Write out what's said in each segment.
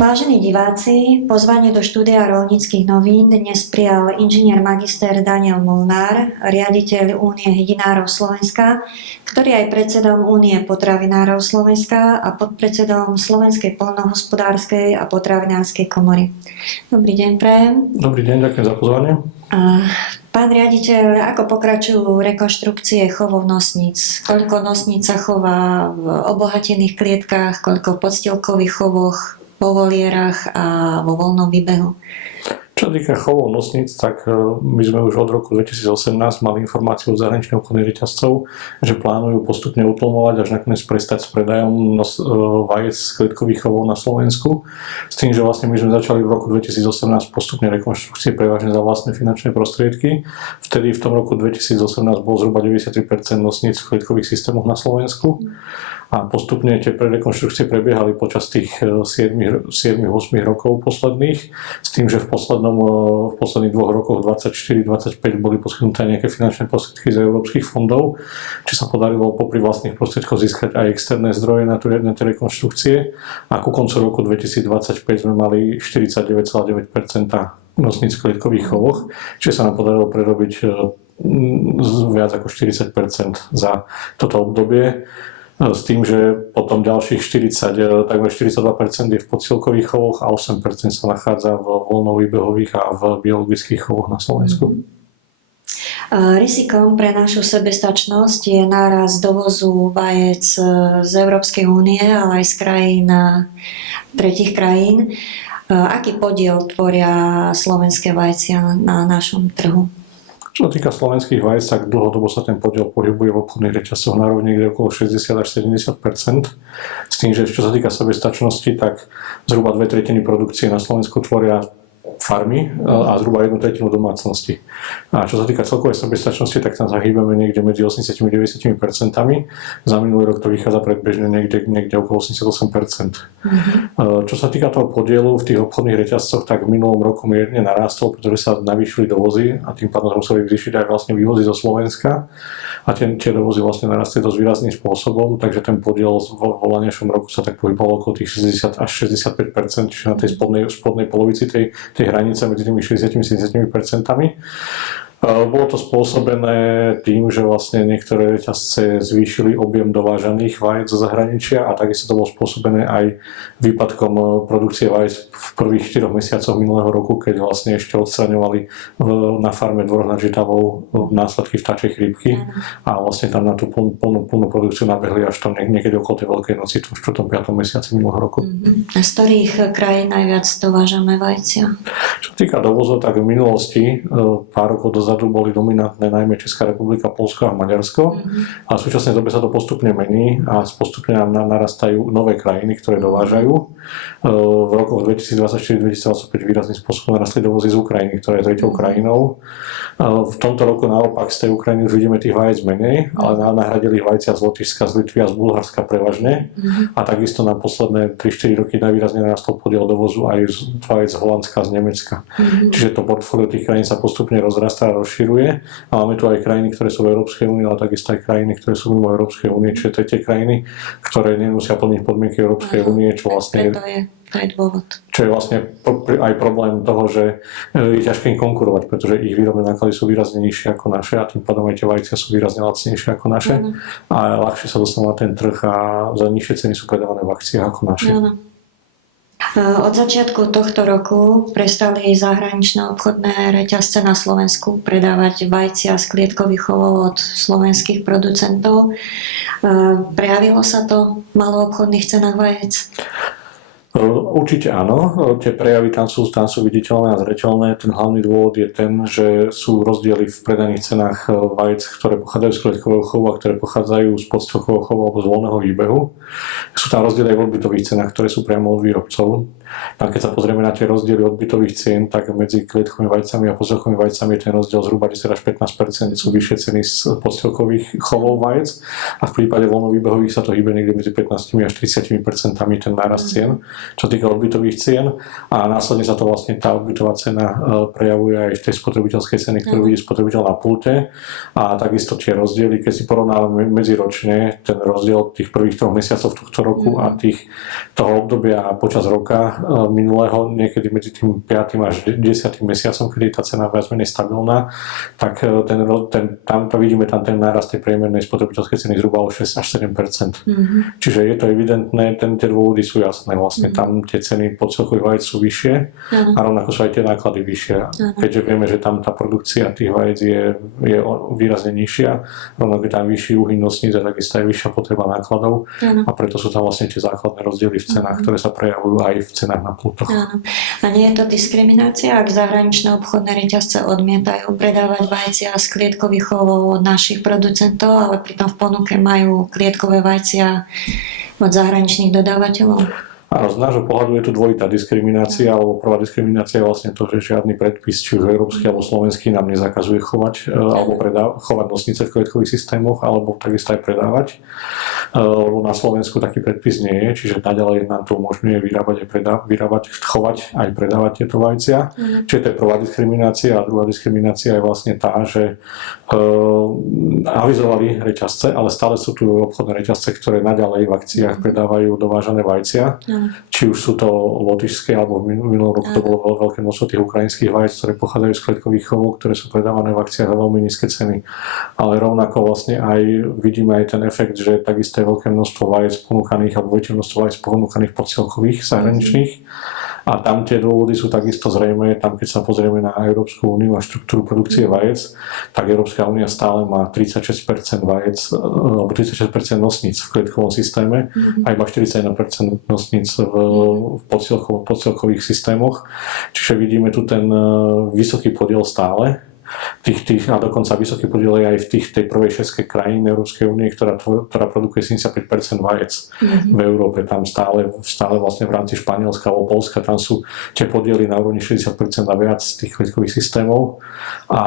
Vážení diváci, pozvanie do štúdia Roľníckych novín dnes prijal inžinier magister Daniel Molnár, riaditeľ Únie hydinárov Slovenska, ktorý je aj predsedom Únie potravinárov Slovenska a podpredsedom Slovenskej poľnohospodárskej a potravinárskej komory. Dobrý deň, prajem. Dobrý deň, ďakujem za pozvanie. Pán riaditeľ, ako pokračujú rekonštrukcie chovov nosníc? Koľko nosníc sa chová v obohatených klietkách, koľko v podstielkových chovoch, vo volierach a vo voľnom výbehu? Čo sa týka chovov nosníc, tak my sme už od roku 2018 mali informáciu od zahraničných obchodných reťazcov, že plánujú postupne utlmovať až nakoniec prestať s predajom vajec z klietkových chovov na Slovensku. S tým, že vlastne my sme začali v roku 2018 postupne rekonštrukcie prevažne za vlastné finančné prostriedky. Vtedy v tom roku 2018 bolo zhruba 93% nosníc v klietkových systémoch na Slovensku. A postupne tie rekonštrukcie prebiehali počas tých 7-8 rokov posledných, s tým, že v posledných 2 rokoch 24-25 boli poskytnuté nejaké finančné prostriedky z európskych fondov, či sa podarilo popri vlastných prostriedkoch získať aj externé zdroje na tie rekonštrukcie. A ku koncu roku 2025 sme mali 49,9% nosníc v klietkových chovoch, čiže sa nám podarilo prerobiť viac ako 40% za toto obdobie. S tým, že potom ďalších takmer 42% je v podstielkových chovoch a 8% sa nachádza v voľnovýbehových a v biologických chovoch na Slovensku. Rizikom pre našu sebestačnosť je nárast dovozu vajec z Európskej únie, ale aj z krajín, tretích krajín. Aký podiel tvoria slovenské vajcia na našom trhu? Čo sa týka slovenských vajec, tak dlhodobo sa ten podiel pohybuje v obchodných reťazcoch na rovni niekde okolo 60 až 70%. S tým, že čo sa týka sebestačnosti, tak zhruba 2/3 produkcie na Slovensku tvoria farmy a zhruba 1/3 domácnosti. A čo sa týka celkovej sebestačnosti, tak tam zahýbame niekde medzi 80-90%. Za minulý rok to vychádza predbežne niekde okolo 88%. Čo sa týka toho podielu v tých obchodných reťazcoch, tak v minulom roku mierne narástol, pretože sa navýšili dovozy a tým pádom museli zvýšiť aj vlastne vývozy zo Slovenska. A tie dovozy vlastne narastli dosť výrazným spôsobom, takže ten podiel vo volanejšom roku sa tak pohyboval okolo tých 60 až 65%, čiže na tej spodnej polovici tej hranice medzi tými 60-70%. Bolo to spôsobené tým, že vlastne niektoré reťazce zvýšili objem dovážaných vajec zo zahraničia a takisto to bolo spôsobené aj výpadkom produkcie vajec v prvých 4 mesiacoch minulého roku, keď vlastne ešte odstraňovali na farme Dvor nad Žitavou následky vtáčej chrípky a vlastne tam na tú plnú produkciu nabehli až tam niekedy okolo tej Veľkej noci, v 4. 5. mesiaci minulého roku. A z ktorých krajín najviac dovážame vajcia? Čo týka dovozov, tak v minulosti pár rokov dozadu boli dominantné najmä Česká republika, Poľsko a Maďarsko. A v súčasnej dobe sa to postupne mení a postupne nám narastajú nové krajiny, ktoré dovážajú. V rokoch 2024-2025 výrazným spôsobom narastli dovozy z Ukrajiny, ktorá je treťou krajinou. V tomto roku naopak z tej Ukrajiny už vidíme tých vajec menej, ale nahradili ich vajcia z Lotyšska, z Litvy a z Bulharska prevažne. A takisto na posledné 3-4 roky najvýrazne narastol podiel dovozu aj z vajec z Holandska a z Nemecka. Čiže to portfólio tých krajín sa postupne rozrastá, rozširuje. A máme tu aj krajiny, ktoré sú v Európskej únii, ale takisto aj krajiny, ktoré sú mimo Európskej únie, čiže tretie krajiny, ktoré nemusia plniť podmienky Európskej únie, čo vlastne To je dôvod. Čo je vlastne aj problém toho, že je ťažké im konkurovať, pretože ich výrobné náklady sú výrazne nižšie ako naše a tým pádom aj tie vajcia sú výrazne lacnejšie ako naše a ľahšie sa dostanú na ten trh a za nižšie ceny sú predávané v akciách ako naše. Od začiatku tohto roku prestali zahraničné obchodné reťazce na Slovensku predávať vajcia z klietkových chovov od slovenských producentov. Prejavilo sa to v maloobchodných cenách vajec? Určite áno, tie prejavy tam sú viditeľné a zreteľné. Ten hlavný dôvod je ten, že sú rozdiely v predaných cenách vajec, ktoré pochádzajú z klietkového chovu a ktoré pochádzajú z podstielkového chovu alebo z voľného výbehu. Sú tam rozdiely aj v odbytových cenách, ktoré sú priamo od výrobcov. A keď sa pozrieme na tie rozdiely odbytových cien, tak medzi klietkovými vajcami a podstielkovými vajcami je ten rozdiel zhruba 10 až 15%, sú vyššie ceny z podstielkových chovov vajec a v prípade voľnovýbehových sa to hýbe niekde medzi 15 až 30% ten nárast cien, čo týka odbytových cien a následne sa to vlastne tá odbytová cena prejavuje aj v tej spotrebiteľskej cene, ktorú vidí spotrebiteľ na pulte a takisto tie rozdiely, keď si porovnávame medziročne ten rozdiel tých prvých 3 mesiacov tohto roku a toho obdobia počas roka minulého, niekedy medzi tým 5. až 10. mesiacom, kedy tá cena viac menej stabilná, tak tam vidíme tam ten nárast tej priemernej spotrebiteľskej ceny zhruba o 6 až 7%. Čiže je to evidentné, tie dôvody sú jasné. Vlastne tam tie ceny podcelkových vajec sú vyššie a rovnako sú aj tie náklady vyššie. Keďže vieme, že tam tá produkcia tých vajec je výrazne nižšia, rovnako je tam vyšší úhyn nosníc a takisto aj vyššia potreba nákladov a preto sú tam vlastne tie základné rozdiely v cenách, ktoré sa prejavujú aj v cenách na pultoch. A nie je to diskriminácia, ak zahraničné obchodné reťazce odmietajú predávať vajcia z klietkových chovov od našich producentov, ale pritom v ponuke majú klietkové vajcia od zahraničných dodávateľov? Áno, z nášho pohľadu je tu dvojitá diskriminácia, alebo prvá diskriminácia je vlastne to, že žiadny predpis, či už európsky alebo slovenský, nám nezakazuje chovať alebo chovať nosnice v klietkových systémoch, alebo takisto aj predávať. Lebo na Slovensku taký predpis nie je, čiže naďalej nám to umožňuje chovať aj predávať tieto vajcia. Čiže to je prvá diskriminácia a druhá diskriminácia je vlastne tá, že avizovali reťazce, ale stále sú tu obchodné reťazce, ktoré naďalej v akciách predávajú dovážané vajcia. Či už sú to lotyšské, alebo v minulom roku to bolo veľké množstvo tých ukrajinských vajec, ktoré pochádzajú z klietkových chovov, ktoré sú predávané v akciách za veľmi nízke ceny. Ale rovnako vlastne aj vidíme aj ten efekt, že takisto je veľké množstvo vajec ponúkaných, alebo väčšie množstvo vajec ponúkaných podcielkových zahraničných. A tam tie dôvody sú takisto zrejme, tam keď sa pozrieme na Európsku úniu a štruktúru produkcie vajec, tak Európska únia stále má 36% vajec, alebo 36% nosníc v klietkovom systéme a iba 41% nosníc v podcielkových systémoch. Čiže vidíme tu ten vysoký podiel stále. A dokonca vysoký podiel je aj v tej prvej šestke krajín Európskej únie, ktorá produkuje 75% vajec v Európe. Tam stále vlastne v rámci Španielska alebo Poľska tam sú tie podiely na úrovni 60% a viac z tých klietkových systémov. A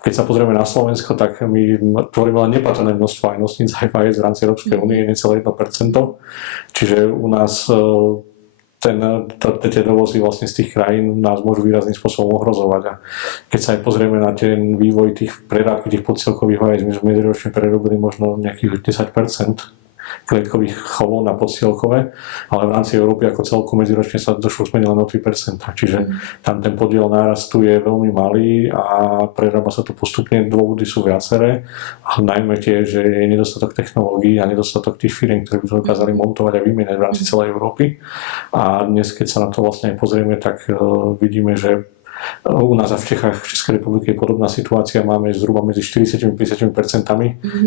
keď sa pozrieme na Slovensko, tak my tvoríme len nepatrné množstvo aj nosníc, aj vajec v rámci Európskej únie, necelé 1%. Čiže u nás tie dovozy vlastne z tých krajín nás môžu výrazným spôsobom ohrozovať. A keď sa aj pozrieme na ten vývoj tých predávky, tých podcielkových vajec, my sme medziročne prerobili možno nejakých 10% klietkových chovov na podcielkové, ale v rámci Európy ako celku medziročne sa došlo zmeniť len o 3%. Čiže tam ten podiel nárastu je veľmi malý a prerába sa to postupne. Dôvody sú viaceré, ale najmä tie, že je nedostatok technológií a nedostatok tých firiem, ktoré by to dokázali montovať a vymieňať v rámci celej Európy. A dnes, keď sa na to vlastne aj pozrieme, tak vidíme, že u nás a v Čechách, v Českej republike je podobná situácia, máme zhruba medzi 40-50%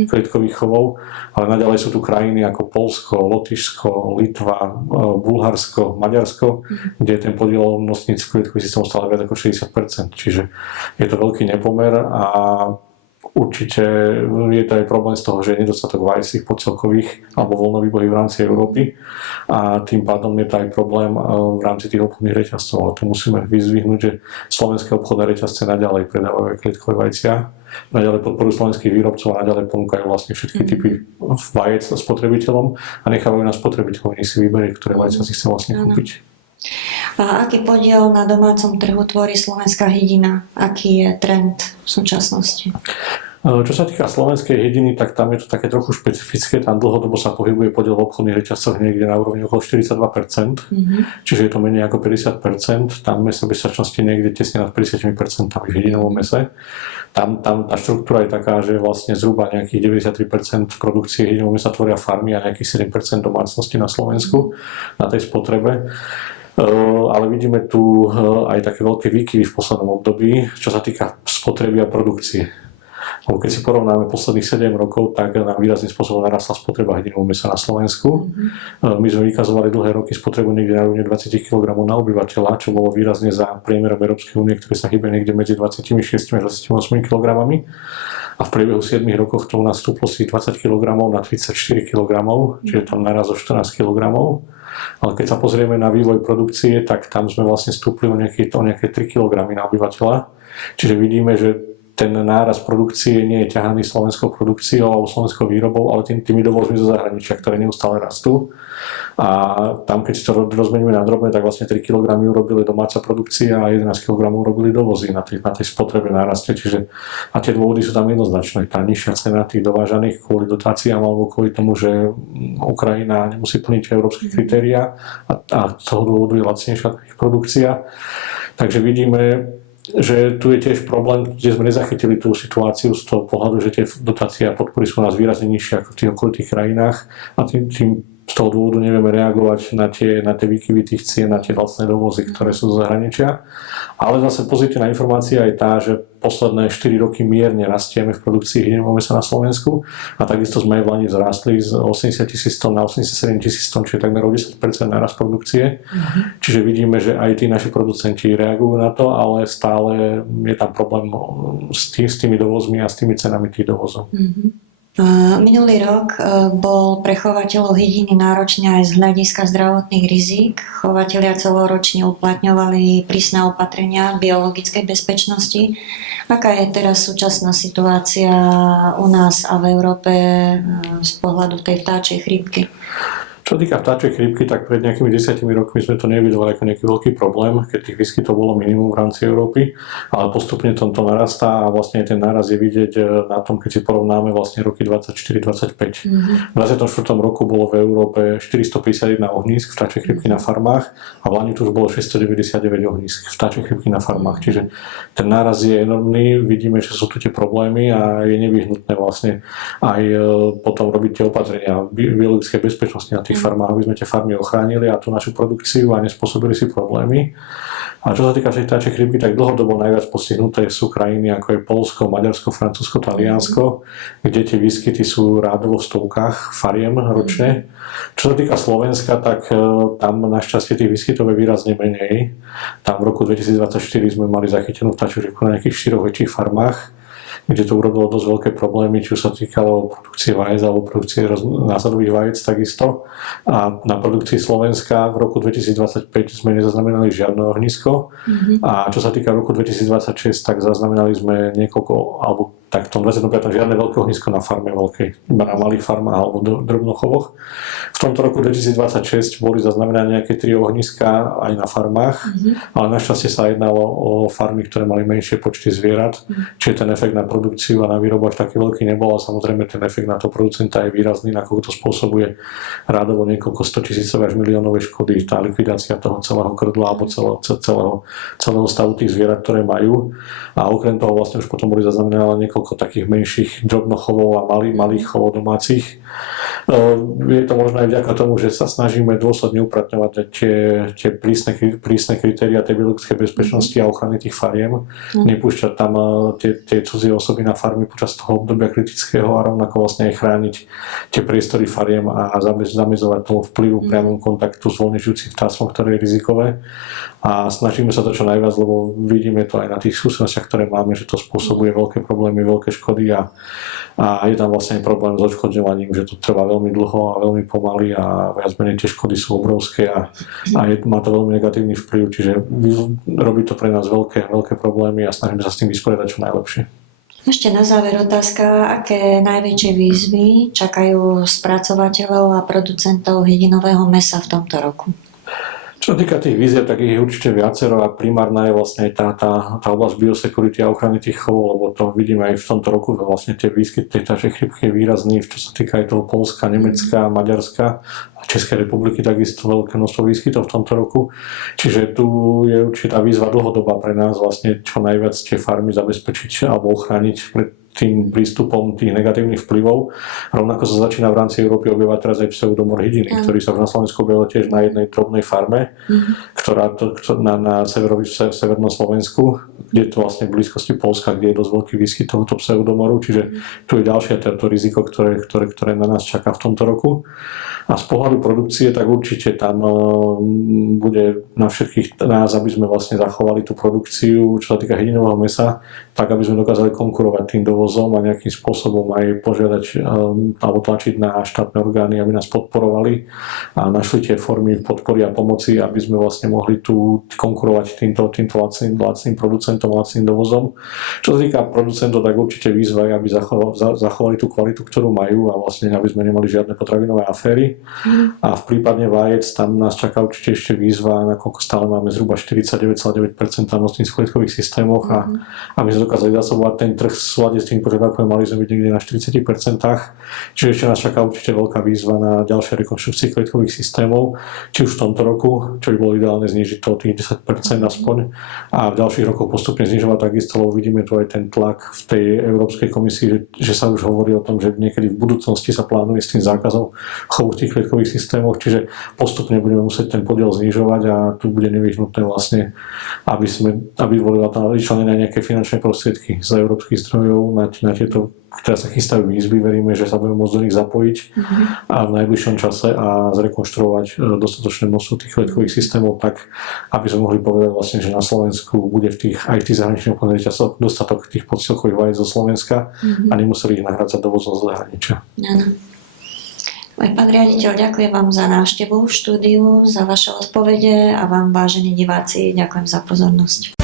klietkových chovov, ale naďalej sú tu krajiny ako Poľsko, Lotyšsko, Litva, Bulharsko, Maďarsko, kde je ten podiel nosníc klietkových systémov stále viac ako 60%, čiže je to veľký nepomer a určite je to aj problém z toho, že je nedostatok vajec podcelkových alebo voľnovýbohých v rámci Európy a tým pádom je to aj problém v rámci tých obchodných reťazcov. Ale to musíme vyzdvihnúť, že slovenské obchodné reťazce naďalej predávajú kliatkové vajcia, naďalej podporujú slovenských výrobcov a naďalej ponúkajú vlastne všetky typy vajec spotrebiteľom a nechávajú na spotrebiteľov, nech si vyberie, ktoré vajcia si chce vlastne kúpiť. A aký podiel na domácom trhu tvorí slovenská hydina? Aký je trend v súčasnosti? Čo sa týka slovenskej hydiny, tak tam je to také trochu špecifické. Tam dlhodobo sa pohybuje podiel v obchodných reťazcoch niekde na úrovni okolo 42%, čiže je to menej ako 50%. Tam mäsobezpečnosti niekde tesne nad 50% v hydinovom mese. Tam tá štruktúra je taká, že vlastne zhruba nejakých 93% produkcie hydinovom mesa tvoria farmy a nejakých 7% domácnosti na Slovensku na tej spotrebe. Ale vidíme tu aj také veľké výkyvy v poslednom období, čo sa týka spotreby a produkcie. Lebo keď si porovnáme posledných 7 rokov, tak nám výrazným spôsobom narastla spotreba hydinového mäsa na Slovensku. My sme vykazovali dlhé roky spotrebu niekde na úrovni 20 kg na obyvateľa, čo bolo výrazne za priemerom Európskej únie, ktorý sa hýbe niekde medzi 26 až 28 kg. A v priebehu 7 rokov to u nás vstúplo si 20 kg na 34 kg, čiže tam naraz o 14 kg. Ale keď sa pozrieme na vývoj produkcie, tak tam sme vlastne vstúpli o nejaké 3 kg na obyvateľa. Čiže vidíme, že ten náraz produkcie nie je ťahaný slovenskou produkciou alebo slovenskou výrobou, ale tými dovozmi zo zahraničia, ktoré neustále rastú. A tam, keď si to rozmeníme na drobné, tak vlastne 3 kg urobili domáca produkcia a 11 kg urobili dovozy na tej spotrebe náraste. Čiže a tie dôvody sú tam jednoznačné. Tá nižšia cena tých dovážaných kvôli dotáciám alebo kvôli tomu, že Ukrajina nemusí plniť európske kritériá a z toho dôvodu je lacnejšia ich produkcia. Takže vidíme, že tu je tiež problém, kde sme nezachytili tú situáciu z toho pohľadu, že tie dotácie a podpory sú u nás výrazne nižšie ako v tých okolitých krajinách a tým z toho dôvodu nevieme reagovať na tie výkyvy tých cien, na tie vlastné dovozy, ktoré sú zo zahraničia. Ale zase pozitívna informácia je tá, že posledné 4 roky mierne rastieme v produkcii hydinného mäsa na Slovensku a takisto sme aj v Lani vzrástli z 80 000 tón na 87 000 tón, čiže takmer o 10% nárast produkcie. Čiže vidíme, že aj tí naši producenti reagujú na to, ale stále je tam problém s tými dovozmi a s tými cenami tých dovozov. Minulý rok bol pre chovateľov hydiny náročný aj z hľadiska zdravotných rizík. Chovatelia celoročne uplatňovali prísne opatrenia biologickej bezpečnosti. Aká je teraz súčasná situácia u nás a v Európe z pohľadu tej vtáčej chrípky? Čo sa týka vtáčej chrípky, tak pred nejakými 10 rokmi sme to nevideli ako nejaký veľký problém, keď tých výskytov bolo minimum v rámci Európy, ale postupne to narastá a vlastne ten náraz je vidieť na tom, keď si porovnáme vlastne roky 24-25. V 24. roku bolo v Európe 451 ohnízk vtáčej chrípky na farmách a v Lani tu už bolo 699 ohnízk vtáčej chrípky na farmách. Čiže ten náraz je enormný, vidíme, že sú tu tie problémy a je nevyhnutné vlastne aj potom robiť tie opatrenia biologickej bezpečnosti na tých farmách, aby sme tie farmy ochránili a tú našu produkciu a nespôsobili si problémy. A čo sa týka vtáčej chrípky, tak dlhodobo najviac postihnuté sú krajiny ako je Poľsko, Maďarsko, Francúzsko, Taliansko, kde tie výskyty sú rádovo v stovkách fariem ročne. Čo sa týka Slovenska, tak tam našťastie tých výskytov je výrazne menej. Tam v roku 2024 sme mali zachytenú vtáčiu chrípku na nejakých 4 väčších farmách, kde to urobilo dosť veľké problémy, či už sa týkalo produkcie vajec alebo produkcie násadových vajec takisto. A na produkcii Slovenska v roku 2025 sme nezaznamenali žiadne ohnisko. A čo sa týka roku 2026, tak zaznamenali sme niekoľko, alebo tak v tom 25. žiadne veľké ohnisko na farme veľkej, iba na malých farmách alebo drobnochovoch. V tomto roku 2026 boli zaznamenané nejaké 3 ohniska aj na farmách, ale našťastie sa jednalo o farmy, ktoré mali menšie počty zvierat, čiže ten efekt na produkciu a na výrobu až taký veľký nebol a samozrejme ten efekt na to producenta je výrazný, nakoľko to spôsobuje rádovo niekoľko 100 000 až miliónové škody, tá likvidácia toho celého krdla alebo celého stavu tých zvierat, ktoré majú. A okrem toho vlastne už potom boli zaznamenané niekoľko takých menších drobnochovov a malých chovov domácich. Je to možno aj vďaka tomu, že sa snažíme dôsledne uplatňovať tie prísne kritéria tej biologickej bezpečnosti a ochrany tých fariem. Nepúšťať tam tie cudzie osoby na farmy počas toho obdobia kritického a rovnako vlastne aj chrániť tie priestory fariem a zamedzovať tomu vplyvu priamom kontaktu s voľne žijúcim vtáctvom, ktoré je rizikové. A snažíme sa to čo najviac, lebo vidíme to aj na tých skúsenostiach, ktoré máme, že to spôsobuje veľké problémy, veľké škody a je tam vlastne aj problém s odškodňovaním, že to trvá veľmi dlho a veľmi pomaly a viac menej tie škody sú obrovské a má to veľmi negatívny vplyv, čiže robí to pre nás veľké problémy a snažíme sa s tým vysporiadať čo najlepšie. Ešte na záver otázka, aké najväčšie výzvy čakajú spracovateľov a producentov hydinového mäsa v tomto roku? Čo sa týka tých výziev, tak ich je určite viacero a primárna je vlastne tá oblasť biosecurity a ochrany tých chovov, lebo to vidíme aj v tomto roku, že vlastne tie výskyt tej vtáčej chrípky je výrazný, čo sa týka aj toho Poľska, Nemecka, Maďarska a Českej republiky, takisto veľké množstvo výskytov v tomto roku. Čiže tu je určitá výzva dlhodobá pre nás vlastne čo najviac tie farmy zabezpečiť alebo ochrániť pred tým prístupom tých negatívnych vplyvov. Rovnako sa začína v rámci Európy objavovať teraz aj pseudomor hydiny, ktorý sa na Slovensku objavil tiež na jednej drobnej farme, ktorá na severnom Slovensku, kde je to vlastne v blízkosti Poľska, kde je dosť veľký výskyt tohoto pseudomoru, čiže tu je ďalšie toto riziko, ktoré na nás čaká v tomto roku. A z pohľadu produkcie, tak určite tam bude na všetkých nás, aby sme vlastne zachovali tú produkciu, čo sa týka hydinového mäsa, tak aby sme dokázali konkurovať tým dovozom a nejakým spôsobom aj požiadať alebo tlačiť na štátne orgány, aby nás podporovali a našli tie formy podpory a pomoci, aby sme vlastne mohli tu konkurovať týmto lacným producentom, lacným dovozom. Čo sa týka producentov, tak určite výzva je, aby zachovali tú kvalitu, ktorú majú a vlastne aby sme nemali žiadne potravinové aféry. A v prípade vajec tam nás čaká určite ešte výzva, nakoľko stále máme zhruba 49,9% nosníc v klietkových systémoch a aby sme dokázali zasobovať ten trh v súlade s tým požiadavkami, mali sme byť niekde na 40%. Čiže ešte nás čaká určite veľká výzva na ďalšie rekonštrukcie klietkových systémov, či už v tomto roku, čo by bolo ideálne znížiť to o tých 10% aspoň a v ďalších rokoch postupne znižovať takisto, lebo vidíme tu aj ten tlak v tej Európskej komisii, že sa už hovorí o tom, že niekedy v budúcnosti sa plánuje s tým zákazom chovu v tých klietkových systémoch, čiže postupne budeme musieť ten podiel znižovať a tu bude nevyhnutné vlastne, aby boli vyčlenené nejaké finančné prostriedky z európskych zdrojov na tieto, ktoré sa chystajú výzvy, veríme, že sa budeme môcť do nich zapojiť a v najbližšom čase a zrekonštruovať dostatočné množstvo tých klietkových systémov tak, aby sme mohli povedať vlastne, že na Slovensku bude aj v tých zahraničných obchodných reťazcoch dostatok tých podsielkových vajec zo Slovenska a nemuseli ich nahrádzať dovozom z zahraničia. Áno. Pán riaditeľ, ďakujem vám za návštevu v štúdiu, za vaše odpovede a vám, vážení diváci, ďakujem za pozornosť.